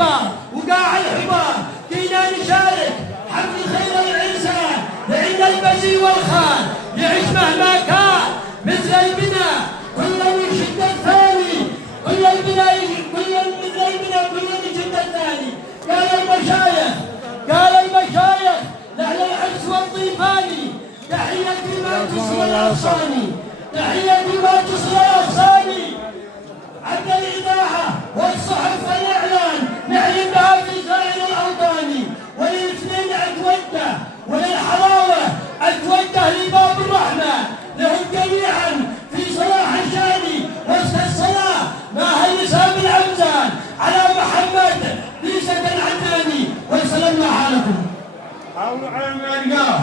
الأخبار وقاع الحبار جينا نشارك حمل خير الإنسان لعند البزي والخان يعيش مهما كان مثل البناء كل يشد الثاني كل البناء يشد الثاني قال المشايخ لأهل العكس والضيفاني تحياتي ما تصل الأغصاني تحياتي ما تصل الأغصاني عند الإذاعة والصحف والإعلان نعلن بها في سائر الأوطان وللاثنين أتوجه وللحلاوة أتوجه لباب الرحمة لهم جميعا في صلاح الشاني وسط الصلاة مع هيثم الأمزان على محمد ليس العدناني وسلمنا حالكم. حاولوا على الملقاه.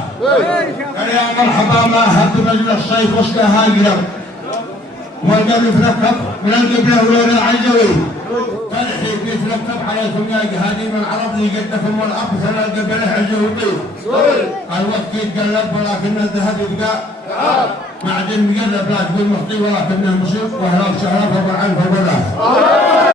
يا مرحبا ما هب مجلس الصيف وسط هاجر. والقبل يتركب من القبله ولون العنجوي. فالحين يتركب على ثمياء هذه من العرب اللي قدفهم والاب ثنا القبله عجوي. الوقت يتقلب ولكن الذهب يبقى معدن مقلب لا تقول مخطي ولكنه مصيب واهلاك شهرات وبرعين فوق الراس.